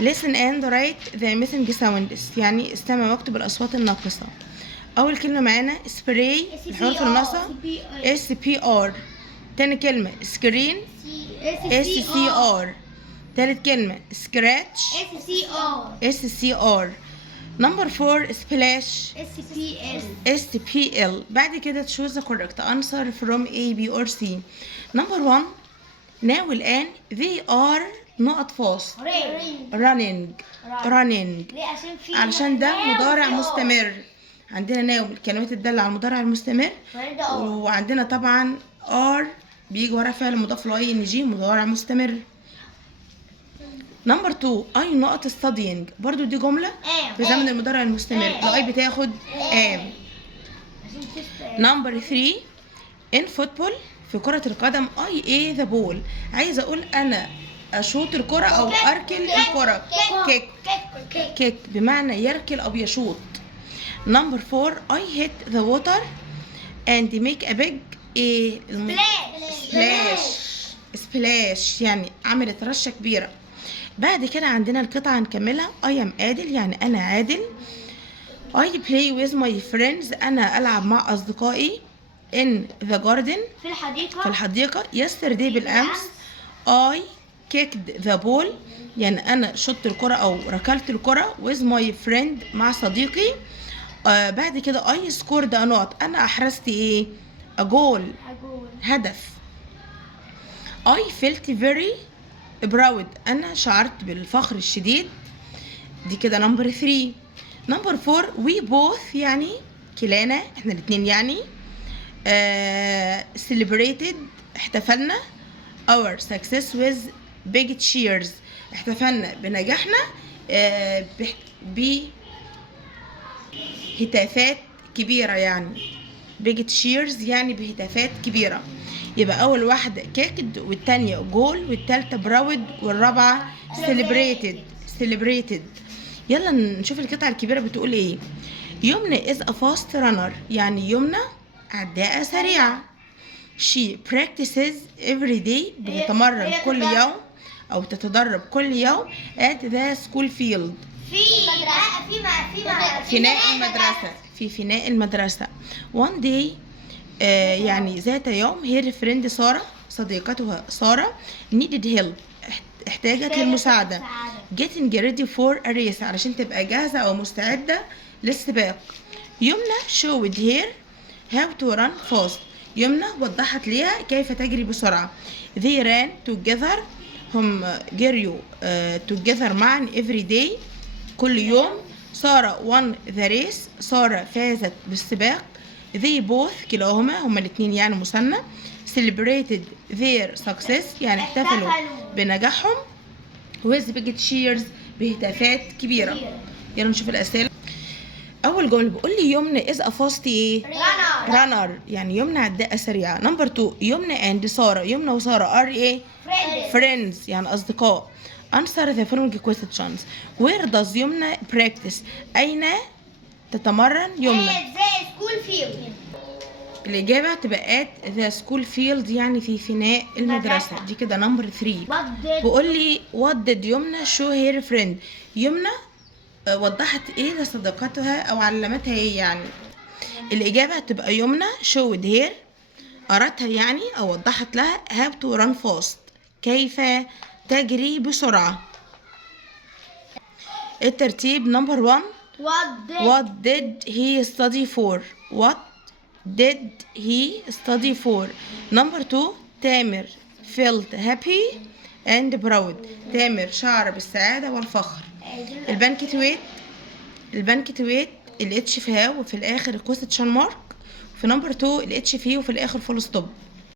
listen and write the missing sounds، يعني استمع واكتب الأصوات الناقصة. أول كلمة معانا spray، الحروف الناقصة SPR. تاني كلمة screen SCR. تالت كلمة scratch SCR. نمبر 4 splash SPL. بعد كده choose the correct answer from A, B or C. نمبر 1 now الآن they are not fast running علشان ده مضارع مستمر. عندنا now الكلمات الدالة على المضارع المستمر، وعندنا طبعا are بيجي ورا فعل مضاف له ING مضارع مستمر. نمبر 2 اي نقط studying، برضو دي جملة في زمن المضارع المستمر، الاي بتاخد am. نمبر 3 in football، في كرة القدم I a the ball، عايزة اقول انا اشوط الكرة او اركل الكرة. كيك بمعنى يركل او يشوط. نمبر 4 I hit the water and make a big splash، يعني عملت رشة كبيرة. بعد كده عندنا القطعة هنكملها. I am عادل، يعني أنا عادل. I play with my friends، أنا ألعب مع أصدقائي. in the garden، في الحديقة. yesterday، بالأمس. I kicked the ball، يعني أنا شطت الكرة أو ركلت الكرة. with my friend، مع صديقي. بعد كده I scored a نقط، أنا أحرزت إيه؟ a goal، هدف. I felt very proud، أنا شعرت بالفخر الشديد. دي كده نمبر 3. نمبر 4 we both، يعني كلانا احنا الاتنين، يعني celebrated، احتفلنا. our success with big cheers، احتفلنا بنجاحنا بهتافات كبيرة، يعني big cheers يعني بهتافات كبيرة. يبقى أول واحدة كيكد، والتانية جول، والتالتة براود، والرابعة celebrated. يلا نشوف القطعة الكبيرة بتقول ايه. يمنى is a fast runner، يعني يمنى عداءة سريعة. she practices every day، بتتمرن كل يوم أو تتدرب كل يوم at the school field، في فناء المدرسة. one day، يعني ذات يوم، هير فريند سارة، صديقتها سارة، needed help، احتاجت للمساعدة. getting ready for a race، علشان تبقى جاهزة أو مستعدة للسباق. يمنى showed her how to run fast، يمنى وضحت ليها كيف تجري بسرعة. they ran together، هم جريوا together معا every day، كل يوم. سارة won the race، سارة فازت بالسباق. they both، كلاهما هما الاثنين يعني مثنى. celebrated their success، يعني احتفلوا بنجاحهم. with big cheers، بهتافات كبيرة. يلا نشوف الأسئلة. أول جملة بيقول لي يمنى is a fast ايه؟ runner، يعني يمنى عداءة سريعة. نمبر 2 يمنى and سارة، يمنى وسارة are ايه؟ friends، يعني أصدقاء. answer the following questions. where does يمنى practice، أين تتمرن يمنى؟ الإجابة تبقى at the school field، يعني في فناء المدرسة. دي كده نمبر 3. بقول لي what did يمنى show her friend، يمنى وضحت ايه لصديقتها او علمتها ايه يعني. الإجابة تبقى يمنى showed her، أرتها يعني أو وضحت لها how to run fast، كيف تجري بسرعة. الترتيب نمبر 1 what did he study for، what did he study for. نمبر 2 تامر felt happy and proud، تامر شعر بالسعادة والفخر. البنكتويت الاتش في هاو وفي الاخر الكوستشن مارك، في نمبر 2 الاتش فيه وفي الاخر فول ستوب.